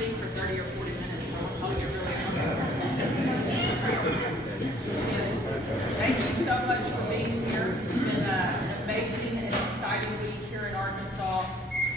speak for 30 or 40 minutes, so I want y'all to get really comfortable. Thank you so much for being here. It's been an amazing and exciting week here in Arkansas,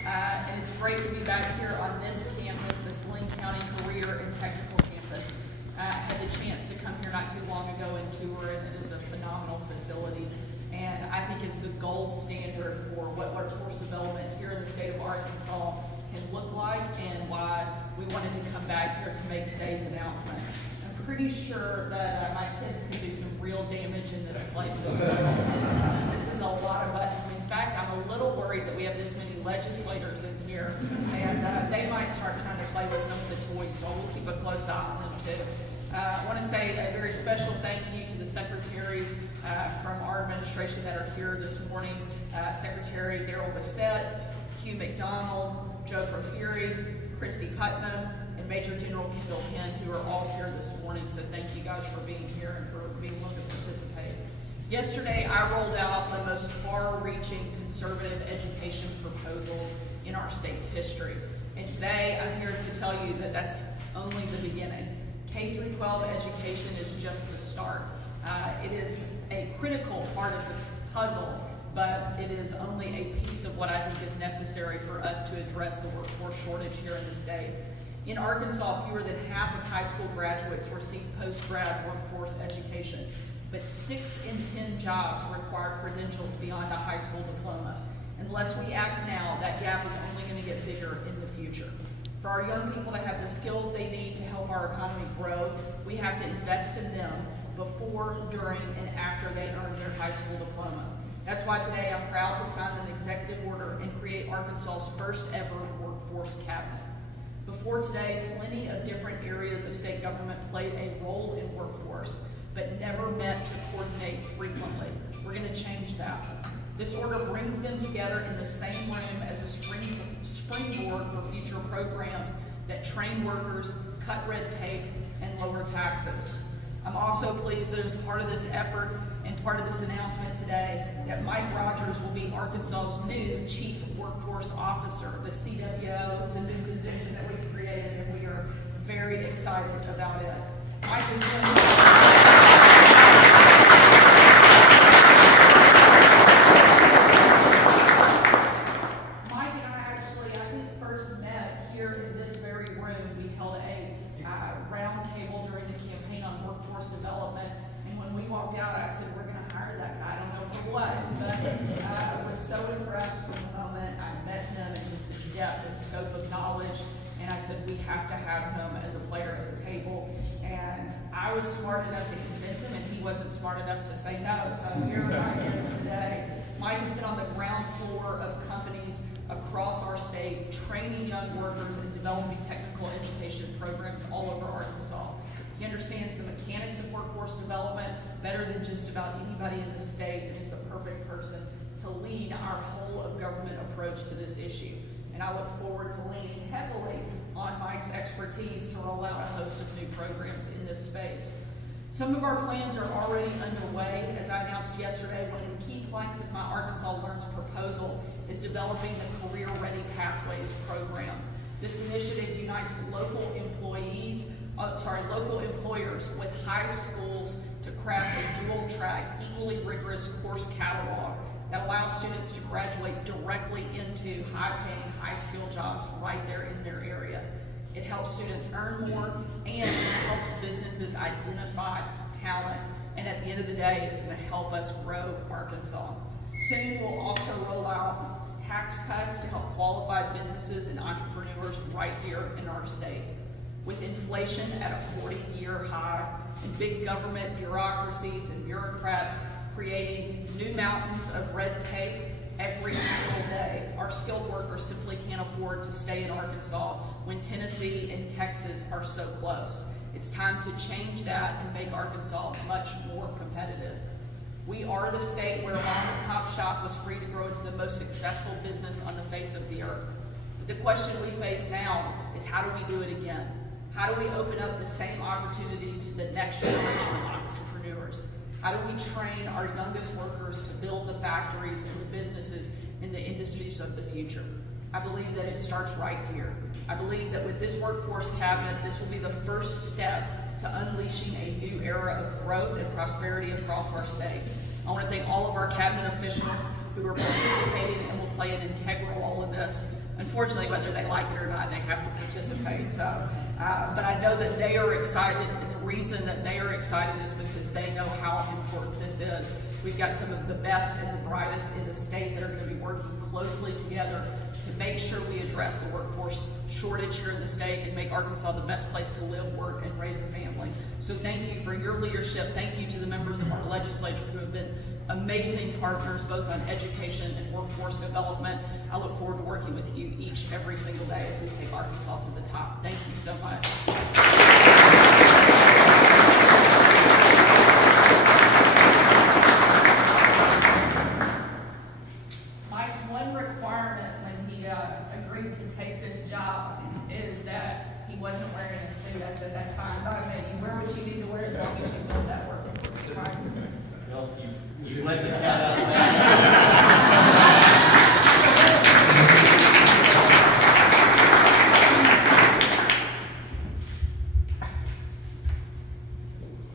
and it's great to be back here on this campus, the Saline County Career and Technical Campus. I had the chance to come here not too long ago and tour, and it is a phenomenal facility, and I think is the gold standard for what workforce development here in the state of Arkansas can look like, and why we wanted to come back here to make today's announcement. I'm pretty sure that my kids can do some real damage in this place. This is a lot of buttons. In fact, I'm a little worried that we have this many legislators in here, and they might start trying to play with some of the toys, so we'll keep a close eye on them too. I want to say a very special thank you to the secretaries from our administration that are here this morning. Secretary Daryl Bassett, Hugh McDonald, Joe Porfiry, Christy Putnam, and Major General Kendall Penn, who are all here this morning. So thank you guys for being here and for being willing to participate. Yesterday, I rolled out the most far-reaching conservative education proposals in our state's history. And today, I'm here to tell you that that's only the beginning. K-12 education is just the start. It is a critical part of the puzzle, but it is only a piece of what I think is necessary for us to address the workforce shortage here in the state. In Arkansas, fewer than half of high school graduates receive post-grad workforce education, but 6 in 10 jobs require credentials beyond a high school diploma. Unless we act now, that gap is only going to get bigger in the future. For our young people to have the skills they need to help our economy grow, we have to invest in them before, during, and after they earn their high school diploma. That's why today I'm proud to sign an executive order and create Arkansas's first ever workforce cabinet. Before today, plenty of different areas of state government played a role in workforce, but never met to coordinate frequently. We're going to change that. This order brings them together in the same room as a springboard for future programs that train workers, cut red tape, and lower taxes. I'm also pleased that as part of this effort and part of this announcement today, that Mike Rogers will be Arkansas's new Chief Workforce Officer, the CWO. It's a new position that we've created, and we are very excited about it. Mike has development, and when we walked out, I said, we're going to hire that guy. I don't know for what, but I was so impressed from the moment I met him and just his depth and scope of knowledge, and I said, we have to have him as a player at the table. And I was smart enough to convince him, and he wasn't smart enough to say no, so here I is today. Mike has been on the ground floor of companies across our state, training young workers and developing technical education programs all over Arkansas. He understands the mechanics of workforce development better than just about anybody in the state, and is the perfect person to lead our whole of government approach to this issue. And I look forward to leaning heavily on Mike's expertise to roll out a host of new programs in this space. Some of our plans are already underway. As I announced yesterday, one of the key planks of my Arkansas Learns proposal is developing the Career Ready Pathways program. This initiative unites local employers with high schools to craft a dual-track, equally rigorous course catalog that allows students to graduate directly into high-paying, high-skill jobs right there in their area. It helps students earn more, and it helps businesses identify talent, and at the end of the day, it is going to help us grow Arkansas. Soon, we'll also roll out tax cuts to help qualified businesses and entrepreneurs right here in our state. With inflation at a 40-year high and big government bureaucracies and bureaucrats creating new mountains of red tape every single day, our skilled workers simply can't afford to stay in Arkansas when Tennessee and Texas are so close. It's time to change that and make Arkansas much more competitive. We are the state where mom-and-pop shop was free to grow into the most successful business on the face of the earth. But the question we face now is, how do we do it again? How do we open up the same opportunities to the next generation of entrepreneurs? How do we train our youngest workers to build the factories and the businesses in the industries of the future? I believe that it starts right here. I believe that with this workforce cabinet, this will be the first step to unleashing a new era of growth and prosperity across our state. I want to thank all of our cabinet officials who are participating and will play an integral role in this. Unfortunately, whether they like it or not, they have to participate. So, but I know that they are excited, and the reason that they are excited is because they know how important this is. We've got some of the best and the brightest in the state that are going to be working closely together to make sure we address the workforce shortage here in the state and make Arkansas the best place to live, work, and raise a family. So thank you for your leadership. Thank you to the members of our legislature who have been amazing partners both on education and workforce development. I look forward to working with you each and every single day as we take Arkansas to the top. Thank you so much. Mike's one requirement when he agreed to take this job is that he wasn't wearing a suit. I said, that's fine, but I mean, you wear what you need to wear as long as you build that workforce, right? Well, you let the cat out of the bag.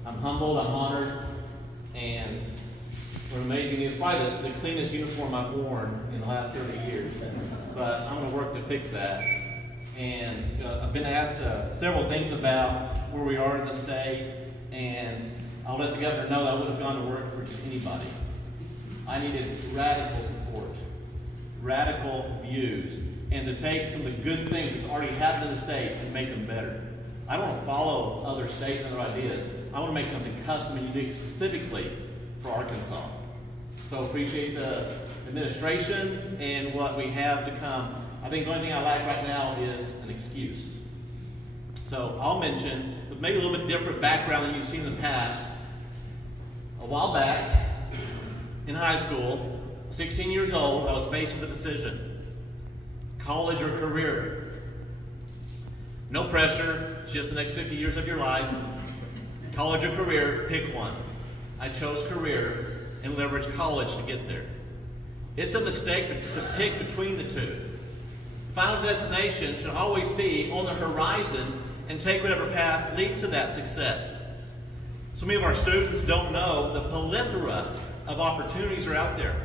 I'm humbled, I'm honored, and what amazing is probably the cleanest uniform I've worn in the last 30 years. But I'm going to work to fix that. And I've been asked several things about where we are in the state, and I'll let the governor know I would have gone to work for just anybody. I needed radical support, radical views, and to take some of the good things that's already happened in the state and make them better. I don't want to follow other states and other ideas. I want to make something custom and unique specifically for Arkansas. So appreciate the administration and what we have to come. I think the only thing I lack right now is an excuse. So I'll mention, with maybe a little bit different background than you've seen in the past, a while back in high school, 16 years old, I was faced with a decision. College or career. No pressure, it's just the next 50 years of your life. College or career, pick one. I chose career and leveraged college to get there. It's a mistake to pick between the two. Final destination should always be on the horizon and take whatever path leads to that success. So many of our students don't know the plethora of opportunities are out there.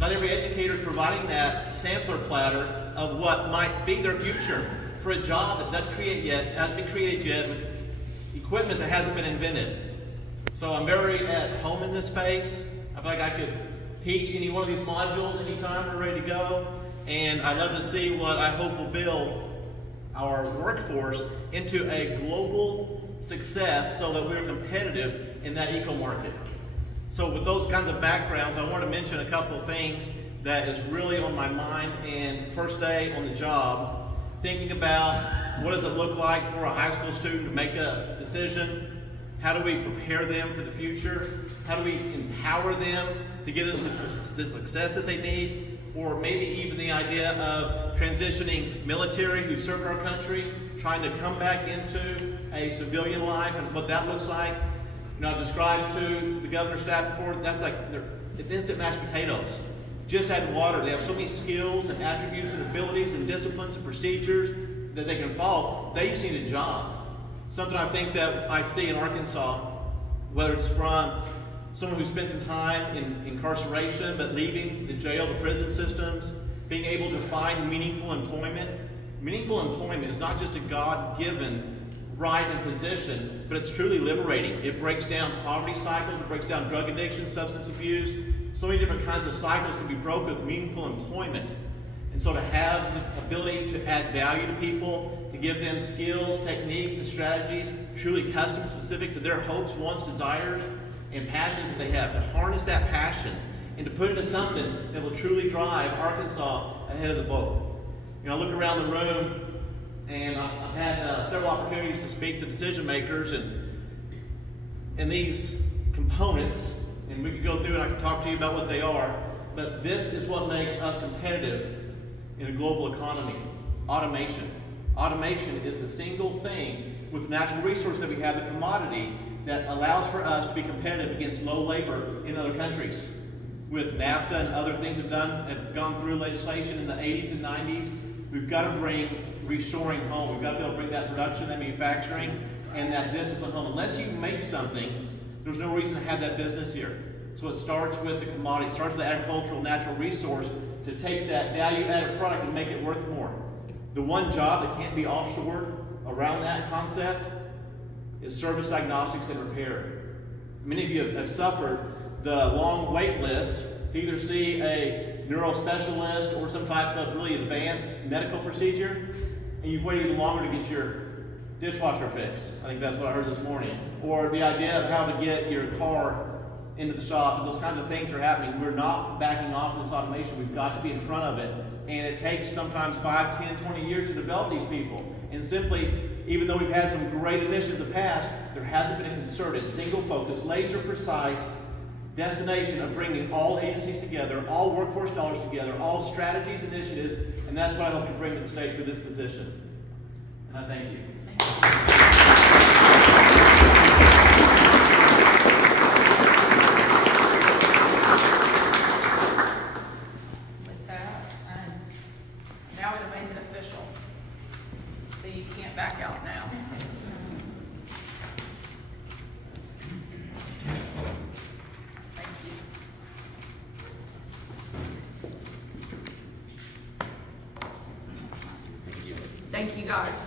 Not every educator is providing that sampler platter of what might be their future for a job that doesn't hasn't been created yet with equipment that hasn't been invented. So I'm very at home in this space. I feel like I could teach any one of these modules anytime we're ready to go. And I love to see what I hope will build our workforce into a global success so that we're competitive in that eco market. So with those kinds of backgrounds, I want to mention a couple of things that is really on my mind. And first day on the job, thinking about what does it look like for a high school student to make a decision? How do we prepare them for the future? How do we empower them to give them the success that they need? Or maybe even the idea of transitioning military who served our country, trying to come back into a civilian life and what that looks like. You know, I've described to the governor's staff before, that's like, it's instant mashed potatoes. Just add water. They have so many skills and attributes and abilities and disciplines and procedures that they can follow. They just need a job. Something I think that I see in Arkansas, whether it's from someone who spent some time in incarceration but leaving the jail, the prison systems, being able to find meaningful employment. Meaningful employment is not just a God-given right and position, but it's truly liberating. It breaks down poverty cycles, it breaks down drug addiction, substance abuse. So many different kinds of cycles can be broken with meaningful employment. And so to have the ability to add value to people, to give them skills, techniques, and strategies truly custom specific to their hopes, wants, desires, and passions that they have, to harness that passion and to put it into something that will truly drive Arkansas ahead of the boat. You know, I look around the room and I've had several opportunities to speak to decision makers and these components, and we could go through and I could talk to you about what they are, but this is what makes us competitive in a global economy. Automation. Automation is the single thing with natural resource that we have, the commodity, that allows for us to be competitive against low labor in other countries. With NAFTA and other things have gone through legislation in the 80s and 90s We've got to bring reshoring home. We've got to be able to bring that production, that manufacturing, and that discipline home. Unless you make something, there's no reason to have that business here. So it starts with the commodity, it starts with the agricultural natural resource to take that value-added product and make it worth more. The one job that can't be offshored around that concept is service diagnostics and repair. Many of you have suffered the long wait list to either see a neuro specialist or some type of really advanced medical procedure, and you've waited even longer to get your dishwasher fixed. I think that's what I heard this morning. Or the idea of how to get your car into the shop. Those kinds of things are happening. We're not backing off this automation. We've got to be in front of it. And it takes sometimes 5, 10, 20 years to develop these people. And simply, even though we've had some great initiatives in the past, there hasn't been a concerted, single-focused, laser-precise destination of bringing all agencies together, all workforce dollars together, all strategies, initiatives, and that's what I hope to bring to the state through this position. And I thank you. With that, now to make it official. So you can't back out now. Thank you guys.